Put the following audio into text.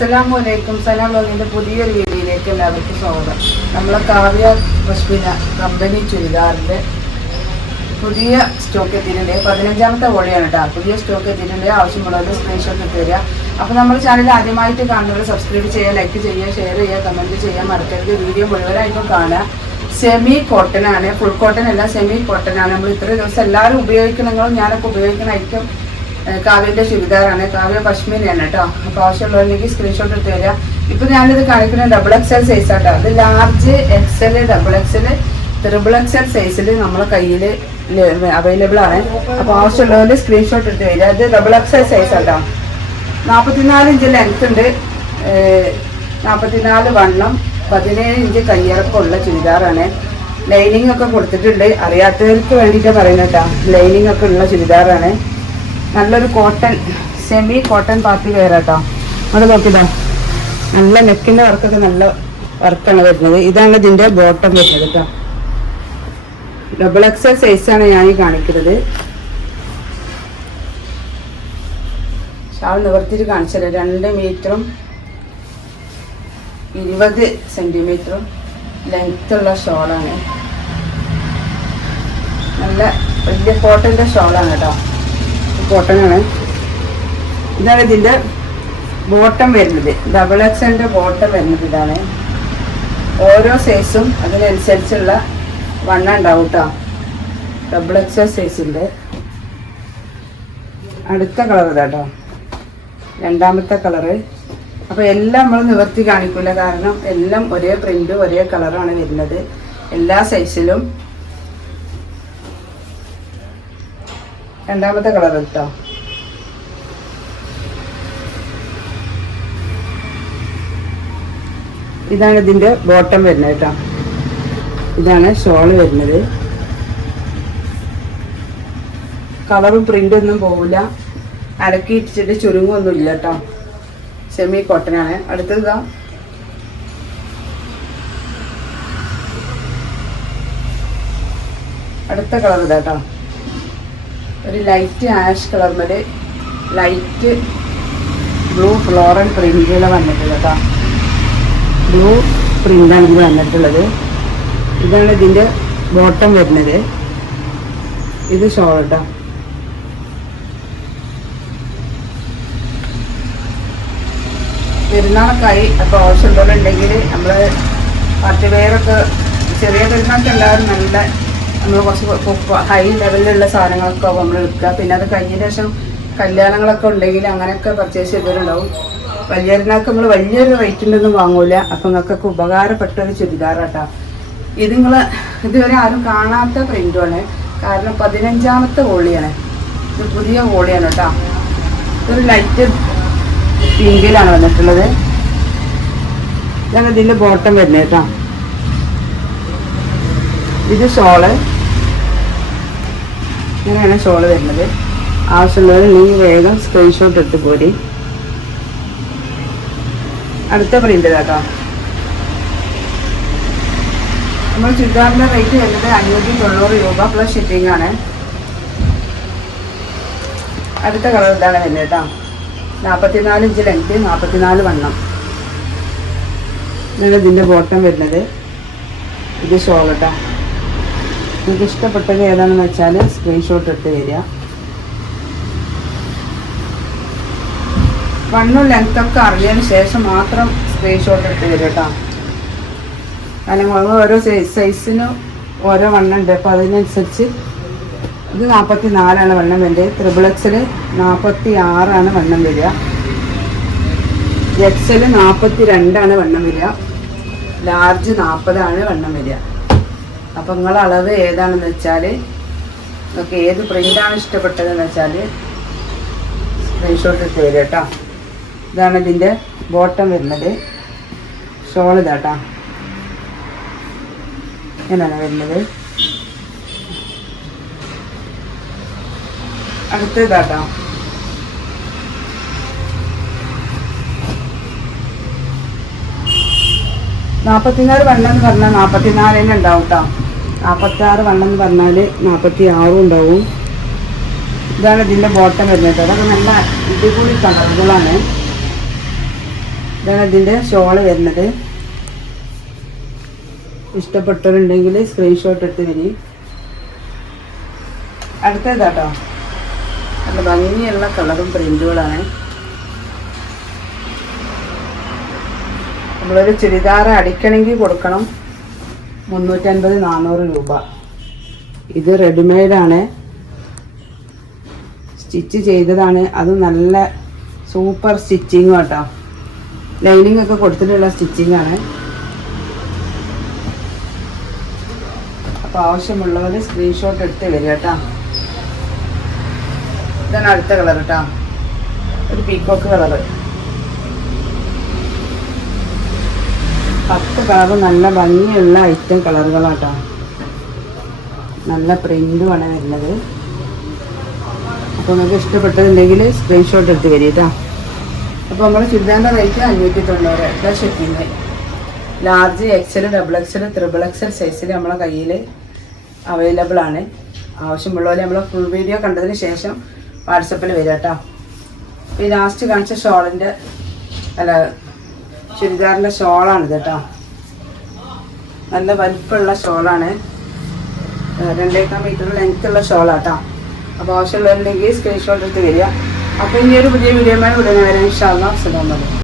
അസ്സലാമലൈക്കും. സലാം വ്ലോഗിൻ്റെ പുതിയൊരു വീഡിയോയിലേക്ക് എല്ലാവർക്കും സ്വാഗതം. നമ്മളെ കാവ്യ പശ്മിന കമ്പനി ചുരിദാറിൻ്റെ പുതിയ സ്റ്റോക്ക് എത്തിയിട്ടുണ്ട്. 15ാമത്തെ വോളിയാണ് കേട്ടോ. പുതിയ സ്റ്റോക്ക് എത്തിയിട്ടുണ്ട്. ആവശ്യമുള്ളത് സ്ക്രീൻഷോട്ട് ഇട്ട് തരിക. അപ്പോൾ നമ്മുടെ ചാനൽ ആദ്യമായിട്ട് കാണുന്നവർ സബ്സ്ക്രൈബ് ചെയ്യുക, ലൈക്ക് ചെയ്യുക, ഷെയർ ചെയ്യുക, കമൻറ്റ് ചെയ്യാൻ മറക്കരുത്. വീഡിയോ മുഴുവനായിട്ടും കാണുക. സെമി കോട്ടൺ ആണ്, ഫുൾ കോട്ടൺ അല്ല, സെമി കോട്ടൺ ആണ്. നമ്മൾ ഇത്ര ദിവസം എല്ലാവരും ഉപയോഗിക്കണമെങ്കിലും ഞാനൊക്കെ ഉപയോഗിക്കുന്ന ഐറ്റം കാവ്യൻ്റെ ചുരിദാറാണ്. കാവ്യ പശ്മിനയാണ് കേട്ടോ. അപ്പോൾ ആവശ്യമുള്ളവരിലേക്ക് സ്ക്രീൻഷോട്ട് എടുത്ത് തരിക. ഇപ്പോൾ ഞാനിത് കാണിക്കുന്നത് XXL സൈസ് ആട്ടോ. അത് ലാർജ്, XL, XXL, XXL സൈസിൽ നമ്മളെ കയ്യിൽ അവൈലബിൾ ആണ്. അപ്പോൾ ആവശ്യമുള്ളവർ സ്ക്രീൻഷോട്ട് എടുത്ത് തരിക. അത് XXL സൈസ് ആട്ടോ. 44 ഇഞ്ച് ലെങ്ത് ഉണ്ട്, 44 വണ്ണം, 17 ഇഞ്ച് കയ്യിറക്കമുള്ള ചുരിദാറാണ്. ലൈനിങ് ഒക്കെ കൊടുത്തിട്ടുണ്ട്. അറിയാത്തവർക്ക് വേണ്ടിയിട്ട് പറയുന്നത് കേട്ടോ. ലൈനിങ് ഒക്കെ ഉള്ള ചുരിദാറാണ്. നല്ലൊരു cotton, semi cotton party wear കേട്ടോ. അത് നോക്കിതാ, നല്ല നെക്കിൻ്റെ വർക്കൊക്കെ നല്ല വർക്കാണ് വരുന്നത്. ഇതാണ് ഇതിൻ്റെ ബോട്ടം വരുന്നത് കേട്ടോ. XXL സൈസാണ് ഞാൻ ഈ കാണിക്കുന്നത്. ഷാൾ നിവർത്തിയിട്ട് കാണിച്ചത് 2 മീറ്ററും 20 സെൻറ്റിമീറ്ററും ലെങ്ത്തുള്ള ഷോളാണ്. നല്ല വലിയ കോട്ടൻ്റെ ഷോളാണ് കേട്ടോ. കോട്ടനാണ്. ഇതാണ് ഇതിൻ്റെ ബോട്ടം വരുന്നത്. XXLൻ്റെ ബോട്ടം വരുന്നത് ഇതാണ്. ഓരോ സൈസും അതിനനുസരിച്ചുള്ള വണ്ണം ഉണ്ടാവും കേട്ടോ. XXL സൈസിൻ്റെ അടുത്ത കളർ ഇതാട്ടോ, 2ാമത്തെ കളറ്. അപ്പോൾ എല്ലാം നമ്മൾ നിവർത്തി കാണിക്കില്ല, കാരണം എല്ലാം ഒരേ പ്രിൻ്റ്, ഒരേ കളറാണ് വരുന്നത് എല്ലാ സൈസിലും. 2ാമത്തെ കളർ കേട്ടോ. ഇതാണ് ഇതിൻ്റെ ബോട്ടം വരുന്നത് കേട്ടോ. ഇതാണ് ഷോള് വരുന്നത്. കളറും പ്രിൻ്റൊന്നും പോകില്ല, അലക്കി ഇട്ടിട്ട് ചുരുങ്ങൊന്നും ഇല്ല കേട്ടോ. സെമി കോട്ടനാണ്. അടുത്തത് ഇതാ, അടുത്ത കളർ ഇതാ കേട്ടോ. ഒരു ലൈറ്റ് ആഷ് കളറിൽ ലൈറ്റ് ബ്ലൂ ഫ്ലോറൽ പ്രിൻ്റുകൾ വന്നിട്ടുള്ളത് കേട്ടോ. ബ്ലൂ പ്രിൻ്റാണ് ഇത് വന്നിട്ടുള്ളത്. ഇതാണ് ഇതിൻ്റെ ബോട്ടം വരുന്നത്. ഇത് ഷോൾ കേട്ടോ. പെരുന്നാളൊക്കെയായി. അപ്പോൾ ആവശ്യമുള്ളവരുണ്ടെങ്കിൽ നമ്മൾ പാർട്ടി വെയറൊക്കെ ചെറിയ പെരുന്നാൾക്ക് എല്ലാവരും നല്ല നമ്മൾ കുറച്ച് ഹൈ ലെവലിലുള്ള സാധനങ്ങളൊക്കെ നമ്മൾ എടുക്കുക. പിന്നെ അത് കഴിഞ്ഞ ശേഷം കല്യാണങ്ങളൊക്കെ ഉണ്ടെങ്കിൽ അങ്ങനെയൊക്കെ പർച്ചേസ് ചെയ്തിട്ടുണ്ടാവും. വലിയ പെരുന്നാൾക്ക് നമ്മൾ വലിയൊരു റേറ്റിൻ്റെയൊന്നും വാങ്ങൂല. അപ്പം നിങ്ങൾക്കൊക്കെ ഉപകാരപ്പെട്ട ഒരു ചുരിദാറാട്ടോ. ഇത് നിങ്ങൾ ഇതുവരെ ആരും കാണാത്ത പ്രിൻ്റുമാണ്, കാരണം 15ാമത്തെ വോളിയാണ്. ഇത് പുതിയ വോളിയാണ് കേട്ടോ. ഇതൊരു ലൈറ്റ് പിങ്കിലാണ് വന്നിട്ടുള്ളത്. ഇതാണ് ഇതിൻ്റെ ബോട്ടം വരുന്നത് കേട്ടോ. ഇത് ഷോള്, ഇങ്ങനെയാണ് ഷോള് വരുന്നത്. ആവശ്യമുള്ളത് നീ വേഗം സ്ക്രീൻഷോട്ട് എടുത്ത് പോരി. അടുത്ത പ്രിൻ്റ് കേട്ടോ. നമ്മൾ ചുരിദാറിൻ്റെ റേറ്റ് വരുന്നത് 590 രൂപ പ്ലസ് ഷിപ്പിംഗ് ആണ്. അടുത്ത കളർ ഇതാണ് വരുന്നത് കേട്ടോ. 44 ഇഞ്ച് ലെങ്ത്, 44 വണ്ണം. ഇതാണ് ഇതിൻ്റെ ബോട്ടം വരുന്നത്. ഇത് ഷോൾ കേട്ടോ. നിങ്ങൾക്ക് ഇഷ്ടപ്പെട്ടത് ഏതാണെന്ന് വെച്ചാൽ സ്ക്രീൻഷോട്ട് എടുത്ത് തരിക. വണ്ണും ലെങ്ത്തൊക്കെ അറിഞ്ഞതിന് ശേഷം മാത്രം സ്ക്രീൻഷോട്ട് എടുത്ത് തരിക കേട്ടോ. കാരണം ഓരോ സൈസിനും ഓരോ വണ്ണം ഉണ്ട്. അപ്പോൾ അതിനനുസരിച്ച് ഇത് 44 വണ്ണം വരുന്നത്. XXL 46 വണ്ണം വരിക. XL 42 വണ്ണം വരിക. ലാർജ് 40 വണ്ണം വരിക. അപ്പം നിങ്ങളെ അളവ് ഏതാണെന്ന് വെച്ചാൽ, നിങ്ങൾക്ക് ഏത് പ്രിൻ്റാണ് ഇഷ്ടപ്പെട്ടതെന്ന് വെച്ചാൽ സ്ക്രീൻഷോട്ട് എടുത്ത് തരിക കേട്ടോ. ഇതാണ് ഇതിൻ്റെ ബോട്ടം വരുന്നത്. ഷോൾ ഇതാട്ടോ, ഇങ്ങനെയാണ് വരുന്നത്. അടുത്തതാട്ടോ, നാൽപ്പത്തിനാല് വണ്ണം എന്ന് പറഞ്ഞാൽ 44 ഉണ്ടാവും കേട്ടോ. 46 വണ്ണം എന്ന് പറഞ്ഞാൽ 46 ഉണ്ടാവും. ഇതാണ് ഇതിൻ്റെ ബോട്ടം വരുന്നത്. അതൊക്കെ നല്ല ഇതുകൂടി കളറുകളാണ്. ഇതാണ് ഇതിൻ്റെ ഷോള് വരുന്നത്. ഇഷ്ടപ്പെട്ടവരുണ്ടെങ്കിൽ സ്ക്രീൻഷോട്ട് എടുത്ത് വരി. അടുത്തതാട്ടോ, നല്ല ഭംഗിയുള്ള കളറും പ്രിന്റുകളാണ്. നമ്മളൊരു ചുരിദാർ അടിക്കണമെങ്കിൽ കൊടുക്കണം 350-400 രൂപ. ഇത് റെഡിമെയ്ഡാണ്, സ്റ്റിച്ച് ചെയ്തതാണ്. അത് നല്ല സൂപ്പർ സ്റ്റിച്ചിങ്ങും കേട്ടോ, ലൈനിങ് ഒക്കെ കൊടുത്തിട്ടുള്ള സ്റ്റിച്ചിങ് ആണ്. അപ്പോൾ ആവശ്യമുള്ളവർ സ്ക്രീൻഷോട്ട് എടുത്ത് വരിക കേട്ടോ. ഇതാണ് അടുത്ത കളർ കേട്ടോ, ഒരു പീക്കോക്ക് കളറ്. 10 കളറ് നല്ല ഭംഗിയുള്ള ഐറ്റം കളറുകളാട്ടോ. നല്ല പ്രിന്റുമാണ് വരുന്നത്. അപ്പോൾ നിങ്ങൾക്ക് ഇഷ്ടപ്പെട്ടതുണ്ടെങ്കിൽ സ്ക്രീൻഷോട്ട് എടുത്ത് വരിക കേട്ടോ. അപ്പോൾ നമ്മൾ ചുരിദാറിൻ്റെ rate 590 plus shipping. Large, XL, double XL, triple XL സൈസിൽ നമ്മളെ കയ്യിൽ അവൈലബിൾ ആണ്. ആവശ്യമുള്ളവരെ നമ്മൾ ഫുൾ വീഡിയോ കണ്ടതിന് ശേഷം വാട്സപ്പിൽ വരിക കേട്ടോ. ഈ ലാസ്റ്റ് കാണിച്ച ഷോളിൻ്റെ ചുരിദാറിൻ്റെ ഷോളാണിത് കേട്ടോ. നല്ല വലിപ്പമുള്ള ഷോളാണ്, 2.5 മീറ്റർ ലെങ്ത്തുള്ള ഷോളാട്ടോ. അപ്പോൾ ആവശ്യമുള്ളവരുണ്ടെങ്കിൽ സ്ക്രീൻഷോട്ട് എടുത്ത് വരിക. അപ്പോൾ ഇനി ഒരു പുതിയ വീഡിയോയുമായി ഉടനെ വരാൻ ഇൻഷാ അല്ലാഹ്. അസ്സലാമു അലൈക്കും.